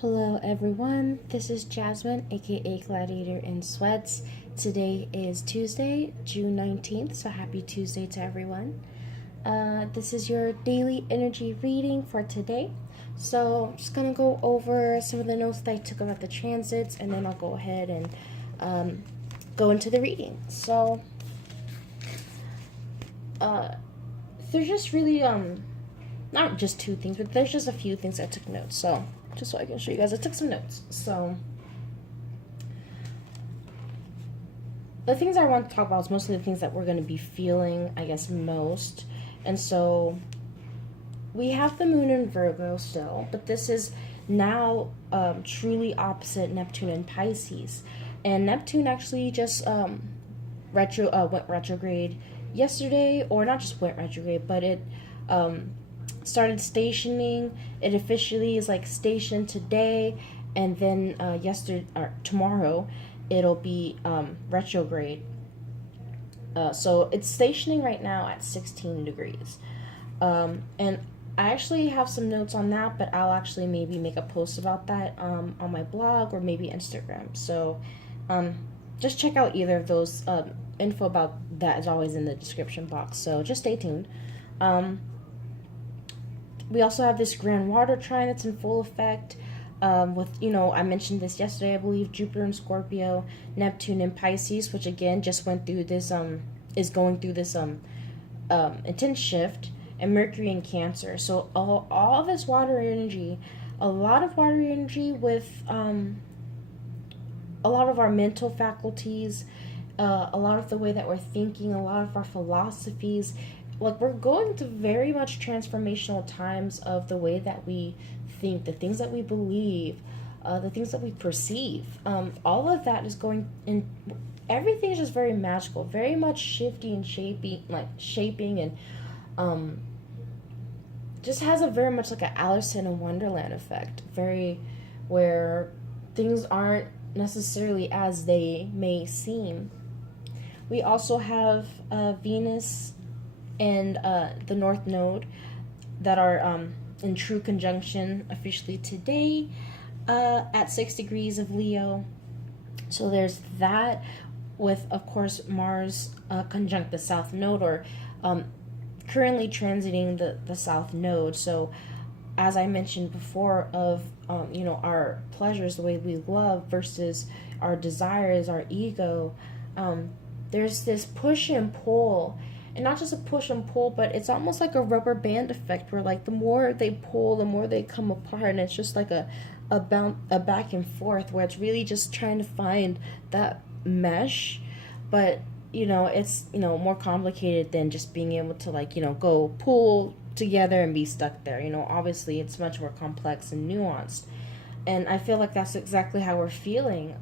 Hello everyone, this is Jasmine, aka Gladiator in Sweats. Today is Tuesday, June 19th, so happy Tuesday to everyone. This is your daily energy reading for today. So I'm just gonna go over some of the notes that I took about the transits, and then I'll go ahead and go into the reading. So there's just really not just two things, but there's just a few things I took notes. So just so I can show you guys, I took some notes. So the things I want to talk about is mostly the things that we're going to be feeling, I guess, most. And so we have the moon in Virgo still, but this is now truly opposite Neptune and Pisces. And Neptune actually just went retrograde yesterday, or not just went retrograde, but it started stationing. It officially is like stationed today, and then yesterday or tomorrow it'll be retrograde. So it's stationing right now at 16 degrees, and I actually have some notes on that, but I'll actually maybe make a post about that on my blog or maybe Instagram. So just check out either of those. Info about that is always in the description box, so just stay tuned. We also have this grand water trine that's in full effect, with, I mentioned this yesterday, I believe, Jupiter in Scorpio, Neptune in Pisces, which again just went through this, is going through this intense shift, and Mercury in Cancer. So all this water energy, a lot of water energy with a lot of our mental faculties, a lot of the way that we're thinking, a lot of our philosophies. Like, we're going through very much transformational times of the way that we think, the things that we believe, the things that we perceive. All of that is going in. Everything is just very magical, very much shifting and shaping, and just has a very much like an Alice in Wonderland effect. Very, where things aren't necessarily as they may seem. We also have Venus and the North Node that are in true conjunction officially today at 6 degrees of Leo. So there's that, with, of course, Mars conjunct the South Node, or currently transiting the South Node. So as I mentioned before, of our pleasures, the way we love versus our desires, our ego, there's this push and pull. And not just a push and pull, but it's almost like a rubber band effect, where like the more they pull, the more they come apart, and it's just like a back and forth, where it's really just trying to find that mesh. But it's more complicated than just being able to go pull together and be stuck there. Obviously it's much more complex and nuanced, and I feel like that's exactly how we're feeling,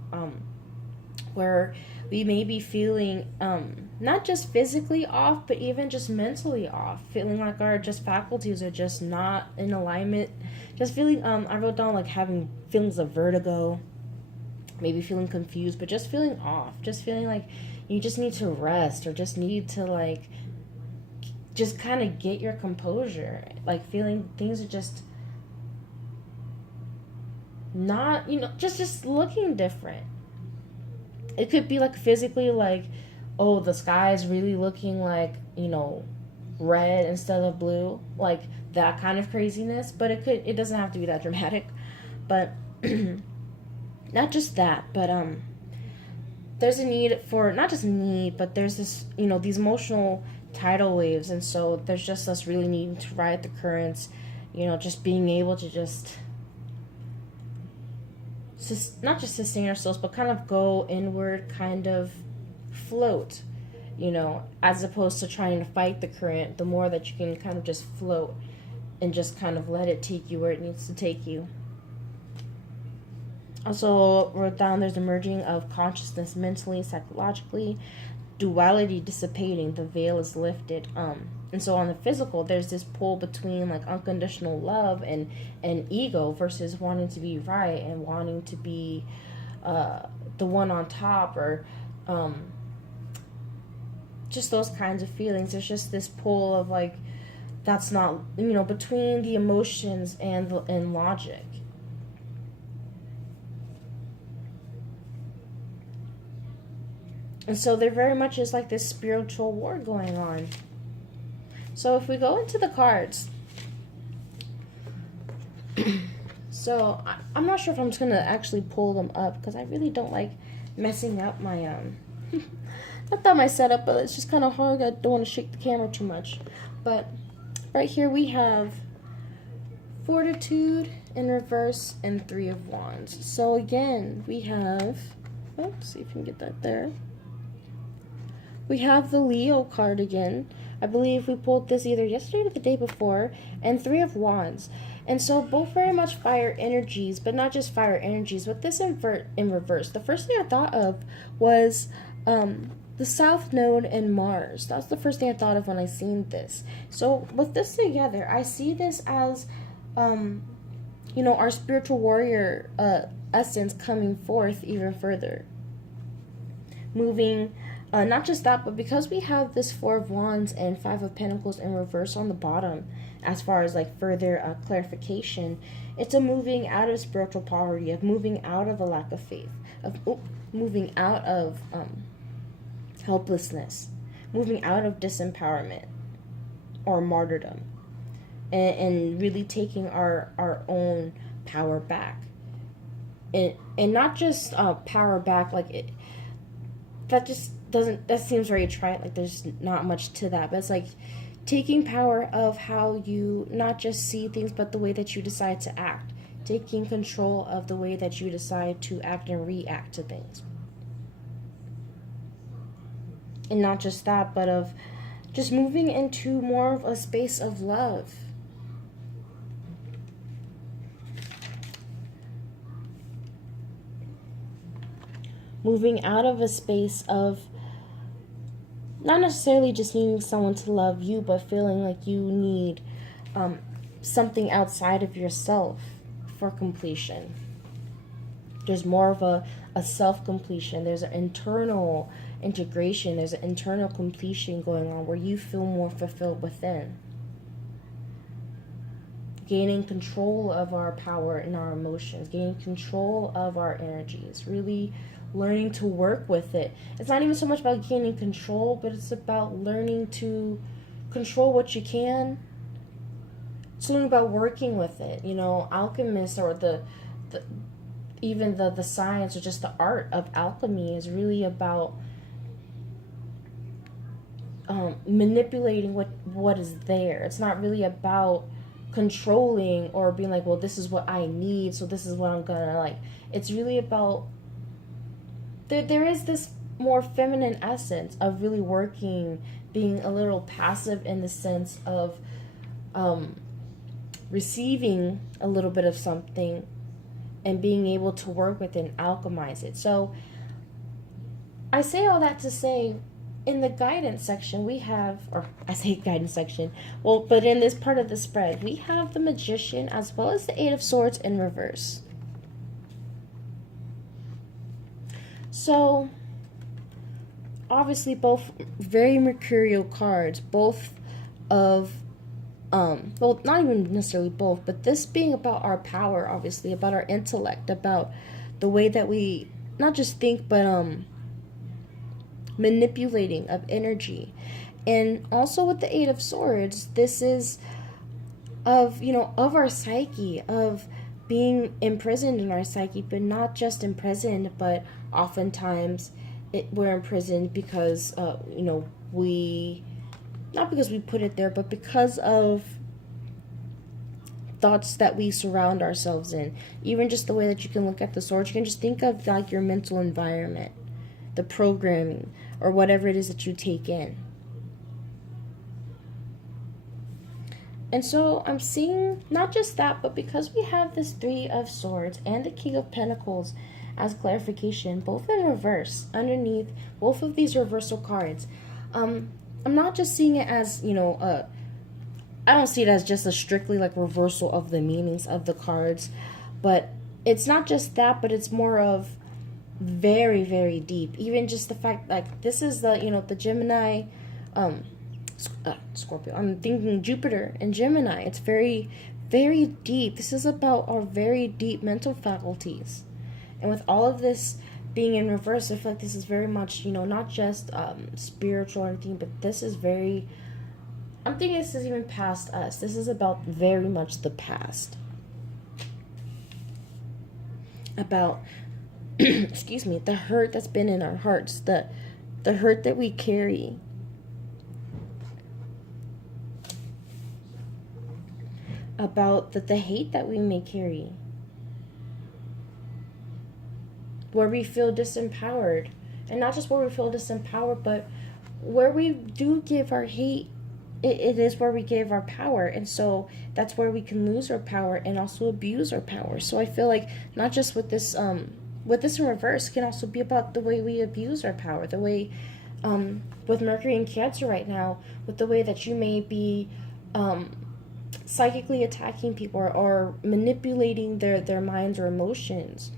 where we may be feeling not just physically off, but even just mentally off, feeling like our just faculties are just not in alignment, just feeling I wrote down like having feelings of vertigo, maybe feeling confused, but just feeling off, just feeling like you just need to rest, or just need to just kind of get your composure, like feeling things are just not, just looking different. It could be like physically, like, oh, the sky is really looking like, red instead of blue, like that kind of craziness. But it doesn't have to be that dramatic. But not just that, but there's a need for, not just need, but there's this, these emotional tidal waves, and so there's just us really needing to ride the currents, just being able to just not just sustain ourselves, but kind of go inward, kind of float, as opposed to trying to fight the current. The more that you can kind of just float and just kind of let it take you where it needs to take you. Also wrote down, there's a merging of consciousness mentally, psychologically, duality dissipating, the veil is lifted. And so on the physical, there's this pull between like unconditional love and ego versus wanting to be right and wanting to be the one on top, or just those kinds of feelings. There's just this pull of like, that's not, between the emotions and logic. And so there very much is like this spiritual war going on. So if we go into the cards, so I'm not sure if I'm just going to actually pull them up because I really don't like messing up my, not my setup, but it's just kind of hard. I don't want to shake the camera too much. But right here we have Fortitude in reverse and Three of Wands. So again, we have, let's see if we can get that there. We have the Leo card again. I believe we pulled this either yesterday or the day before. And Three of Wands. And so both very much fire energies, but not just fire energies. With this in reverse, the first thing I thought of was the South Node and Mars. That's the first thing I thought of when I seen this. So with this together, I see this as, you know, our spiritual warrior essence coming forth even further. Moving, not just that, but because we have this Four of Wands and Five of Pentacles in reverse on the bottom, as far as like further clarification, it's a moving out of spiritual poverty, of moving out of a lack of faith, of moving out of helplessness, moving out of disempowerment or martyrdom, and really taking our own power back, and not just power back like it. That just doesn't, that seems very trite, like there's not much to that, but it's like taking power of how you not just see things, but the way that you decide to act, taking control of the way that you decide to act and react to things. And not just that, but of just moving into more of a space of love. Moving out of a space of not necessarily just needing someone to love you, but feeling like you need something outside of yourself for completion. There's more of a self-completion. There's an internal integration. There's an internal completion going on where you feel more fulfilled within. Gaining control of our power and our emotions. Gaining control of our energies. Really learning to work with it. It's not even so much about gaining control, but it's about learning to control what you can. It's learning about working with it. You know, alchemists or even the science or just the art of alchemy is really about manipulating what is there. It's not really about controlling or being like, well, this is what I need, so this is what I'm gonna like. It's really about there is this more feminine essence of really working, being a little passive in the sense of receiving a little bit of something and being able to work with it and alchemize it. So I say all that to say, in the guidance section we have, or I say guidance section, well, but in this part of the spread, we have the Magician as well as the Eight of Swords in reverse. So, obviously both very mercurial cards, both of, well, not even necessarily both, but this being about our power, obviously, about our intellect, about the way that we not just think, but manipulating of energy. And also with the Eight of Swords, this is of, you know, of our psyche, of being imprisoned in our psyche, but not just imprisoned, but oftentimes we're imprisoned because, you know, not because we put it there, but because of thoughts that we surround ourselves in. Even just the way that you can look at the sword, you can just think of like your mental environment, the programming, or whatever it is that you take in. And so I'm seeing not just that, but because we have this Three of Swords and the King of Pentacles as clarification, both in reverse, underneath both of these reversal cards, I'm not just seeing it as, you know, I don't see it as just a strictly like reversal of the meanings of the cards, but it's not just that, but it's more of very, very deep. Even just the fact, like, this is the, you know, the Gemini, Scorpio. I'm thinking Jupiter and Gemini. It's very, very deep. This is about our very deep mental faculties. And with all of this being in reverse, I feel like this is very much, not just spiritual or anything, but this is very, I'm thinking this is even past us. This is about very much the past. About, excuse me, the hurt that's been in our hearts, the hurt that we carry. About the hate that we may carry. Where we feel disempowered. And not just where we feel disempowered, but where we do give our hate, it is where we give our power. And so that's where we can lose our power and also abuse our power. So I feel like not just with this in reverse, it can also be about the way we abuse our power. The way, with Mercury and Cancer right now, with the way that you may be psychically attacking people or manipulating their minds or emotions.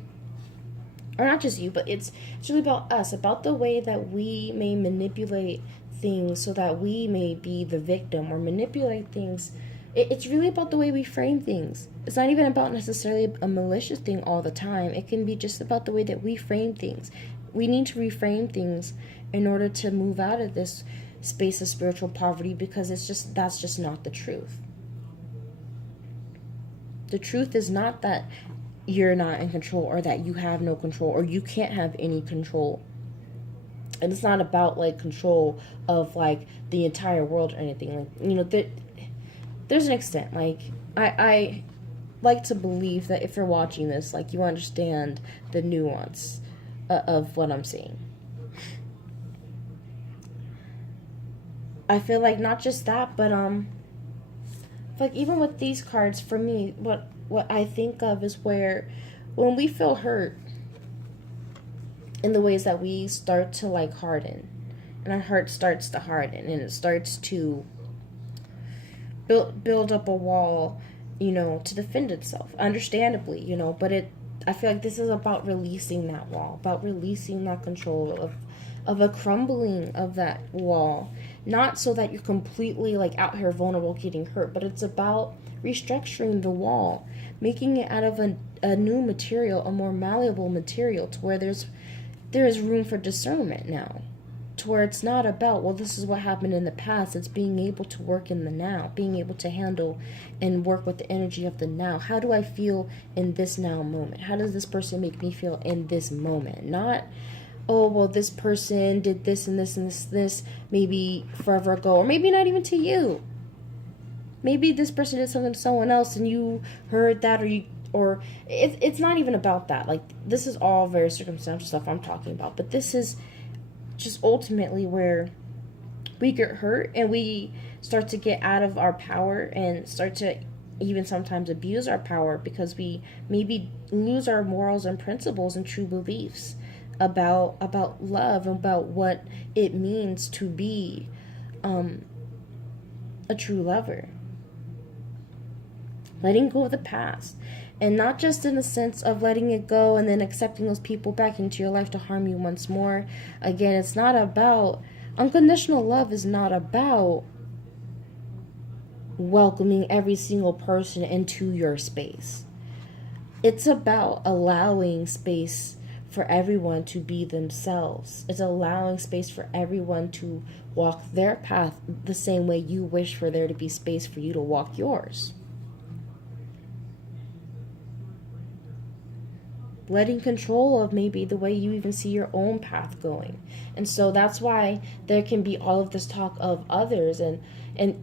Or not just you, but it's really about us, about the way that we may manipulate things so that we may be the victim, or manipulate things. It's really about the way we frame things. It's not even about necessarily a malicious thing all the time. It can be just about the way that we frame things. We need to reframe things in order to move out of this space of spiritual poverty, because that's just not the truth. The truth is not that you're not in control, or that you have no control, or you can't have any control. And it's not about like control of like the entire world or anything. Like, there's an extent. Like, I like to believe that if you're watching this, like, you understand the nuance of what I'm saying. I feel like not just that, but like even with these cards, for me, what I think of is where when we feel hurt in the ways that we start to like harden, and our heart starts to harden, and it starts to build up a wall, to defend itself, understandably, but I feel like this is about releasing that wall, about releasing that control of a crumbling of that wall. Not so that you're completely like out here vulnerable, getting hurt, but it's about restructuring the wall, making it out of a new material, a more malleable material, to where there is room for discernment now, to where it's not about, well, this is what happened in the past. It's being able to work in the now, being able to handle and work with the energy of the now. How do I feel in this now moment? How does this person make me feel in this moment? Not, oh, well, this person did this and this and this maybe forever ago, or maybe not even to you. Maybe this person did something to someone else and you heard that, or it's not even about that. Like, this is all very circumstantial stuff I'm talking about, but this is just ultimately where we get hurt and we start to get out of our power and start to even sometimes abuse our power, because we maybe lose our morals and principles and true beliefs about love, about what it means to be a true lover. Letting go of the past. And not just in the sense of letting it go and then accepting those people back into your life to harm you once more. Again, it's not about, unconditional love is not about welcoming every single person into your space. It's about allowing space for everyone to be themselves. It's allowing space for everyone to walk their path the same way you wish for there to be space for you to walk yours. Letting control of maybe the way you even see your own path going. And so that's why there can be all of this talk of others, and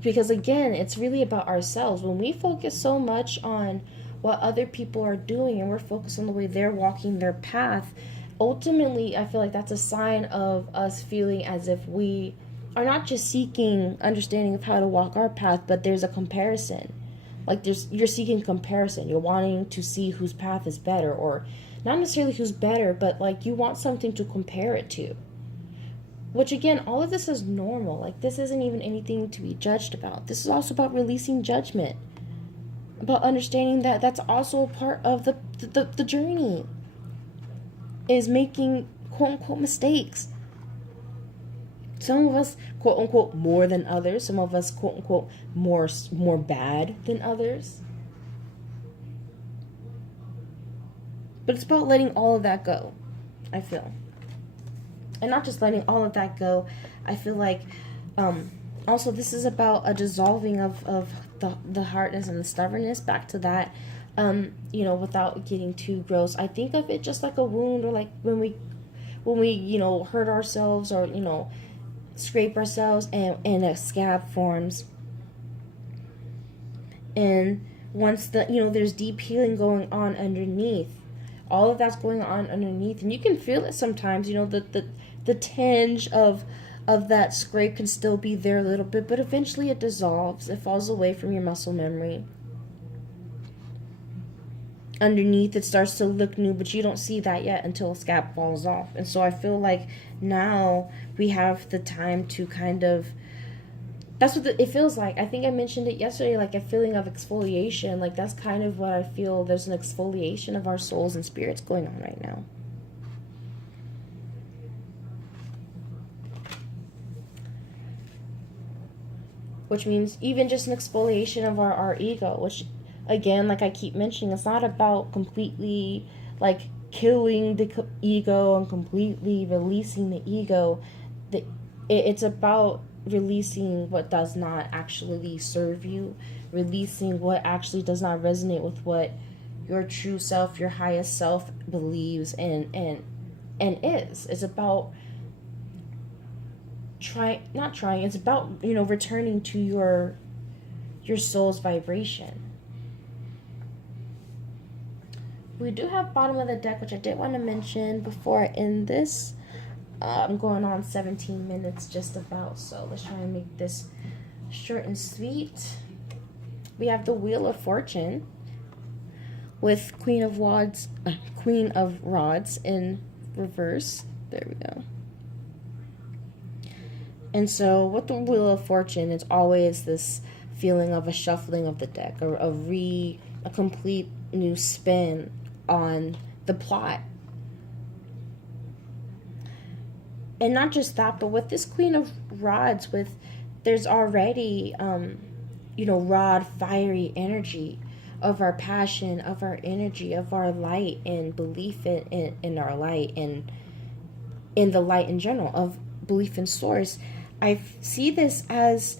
because again, it's really about ourselves. When we focus so much on what other people are doing and we're focused on the way they're walking their path, ultimately I feel like that's a sign of us feeling as if we are not just seeking understanding of how to walk our path, but there's a comparison. Like you're seeking comparison. You're wanting to see whose path is better, or not necessarily who's better, but like you want something to compare it to. Which again, all of this is normal. Like, this isn't even anything to be judged about. This is also about releasing judgment. About understanding that that's also a part of the journey. Is making quote-unquote mistakes. Some of us, quote-unquote, more than others. Some of us, quote-unquote, more bad than others. But it's about letting all of that go. I feel. And not just letting all of that go. I feel like also this is about a dissolving of the hardness and the stubbornness, back to that. Without getting too gross, I think of it just like a wound, or like when we hurt ourselves, or scrape ourselves, and a scab forms. And once there's deep healing going on underneath, all of that's going on underneath, and you can feel it sometimes. The tinge of that scrape can still be there a little bit, but eventually it dissolves. It falls away from your muscle memory. Underneath, it starts to look new, but you don't see that yet until a scab falls off. And so I feel like now we have the time to kind of, that's what it feels like. I think I mentioned it yesterday, like a feeling of exfoliation. Like that's kind of what I feel. There's an exfoliation of our souls and spirits going on right now. Which means even just an exfoliation of our ego, which, again, like I keep mentioning, it's not about completely like killing the ego and completely releasing the ego. It's about releasing what does not actually serve you, releasing what actually does not resonate with what your true self, your highest self believes and is. It's about it's about returning to your soul's vibration. We do have bottom of the deck, which I did want to mention before I end this. I'm going on 17 minutes just about, so let's try and make this short and sweet. We have the Wheel of Fortune with Queen of Rods in reverse. There we go. And so with the Wheel of Fortune, it's always this feeling of a shuffling of the deck, or a complete new spin on the plot. And not just that, but with this Queen of Rods, there's already, rod, fiery energy of our passion, of our energy, of our light, and belief in our light, and in the light in general, of belief in source. I see this as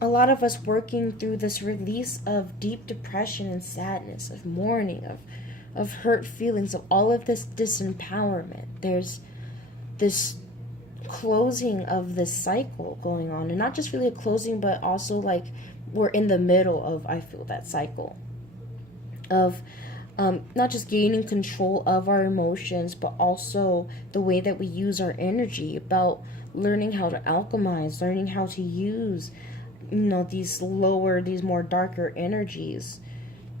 a lot of us working through this release of deep depression and sadness, of mourning, of hurt feelings, of all of this disempowerment. There's this closing of this cycle going on, and not just really a closing, but also like we're in the middle of, I feel, that cycle of not just gaining control of our emotions, but also the way that we use our energy, about learning how to alchemize, learning how to use these more darker energies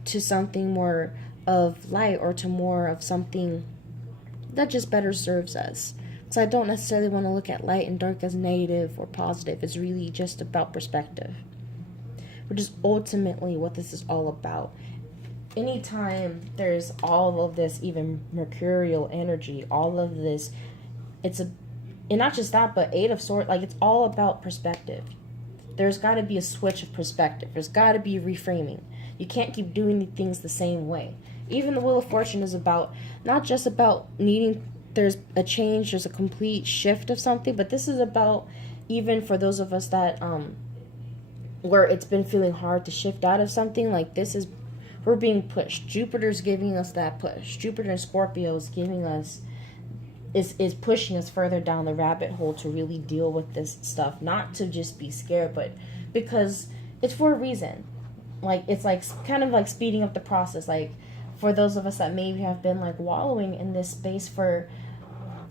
to something more of light, or to more of something that just better serves us. So I don't necessarily want to look at light and dark as negative or positive. It's really just about perspective, which is ultimately what this is all about. Anytime there's all of this, even mercurial energy, all of this, and not just that, but Eight of Swords, like it's all about perspective. There's got to be a switch of perspective. There's got to be reframing. You can't keep doing things the same way. Even the Wheel of Fortune is about, not just about needing, there's a change, there's a complete shift of something, but this is about, even for those of us that, where it's been feeling hard to shift out of something, like we're being pushed. Jupiter's giving us that push. Jupiter and Scorpio is giving us, is pushing us further down the rabbit hole to really deal with this stuff. Not to just be scared, but because it's for a reason. Like, it's like kind of like speeding up the process. Like, for those of us that maybe have been like wallowing in this space for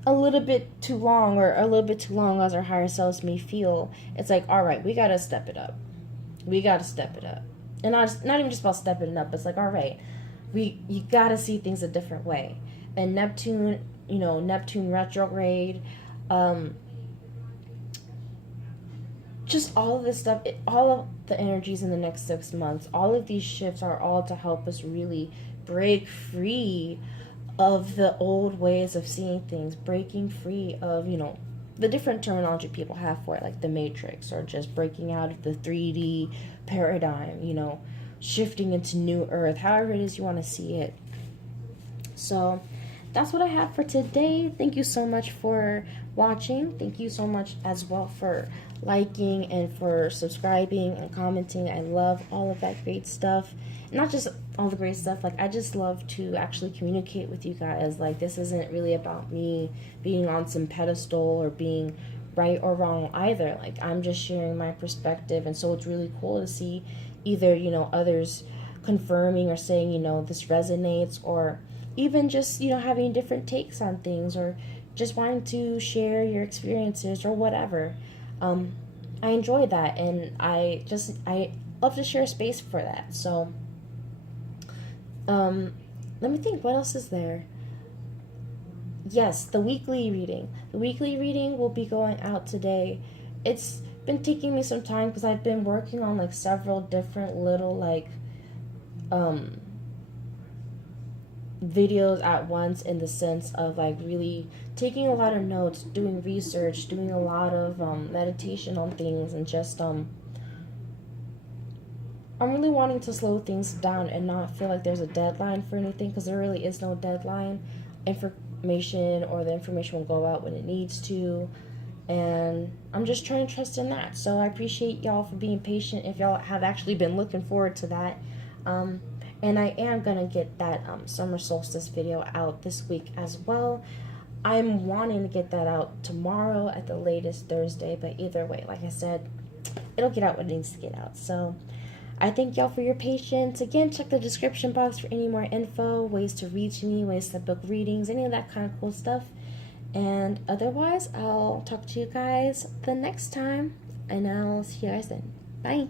a little bit too long, or a little bit too long as our higher selves may feel, it's like, all right, we got to step it up. We got to step it up. And not even just about stepping it up. It's like, all right, you got to see things a different way. And Neptune retrograde, just all of this stuff, all of the energies in the next 6 months, all of these shifts are all to help us really break free of the old ways of seeing things, breaking free of, the different terminology people have for it, like the Matrix, or just breaking out of the 3D paradigm, shifting into new earth, however it is you want to see it. So that's what I have for today. Thank you so much for watching. Thank you so much as well for liking and for subscribing and commenting. I love all of that great stuff. Not just all the great stuff, like I just love to actually communicate with you guys. Like this isn't really about me being on some pedestal or being right or wrong either. Like I'm just sharing my perspective, and so it's really cool to see either, you know, others confirming or saying, you know, this resonates, or even just, you know, having different takes on things, or just wanting to share your experiences or whatever. um, I enjoy that, and I love to share space for that. So let me think, what else is there? Yes, the weekly reading. The weekly reading will be going out today. It's been taking me some time because I've been working on like several different little like um videos at once, in the sense of like really taking a lot of notes, doing research, doing a lot of meditation on things, and just I'm really wanting to slow things down and not feel like there's a deadline for anything, because there really is no deadline. Information, or the information will go out when it needs to, and I'm just trying to trust in that. So I appreciate y'all for being patient if y'all have actually been looking forward to that. And I am gonna get that summer solstice video out this week as well. I'm wanting to get that out tomorrow at the latest Thursday, but either way, like I said, it'll get out when it needs to get out. So I thank y'all for your patience. Again, check the description box for any more info, ways to reach me, ways to book readings, any of that kind of cool stuff. And otherwise, I'll talk to you guys the next time, and I'll see you guys then. Bye.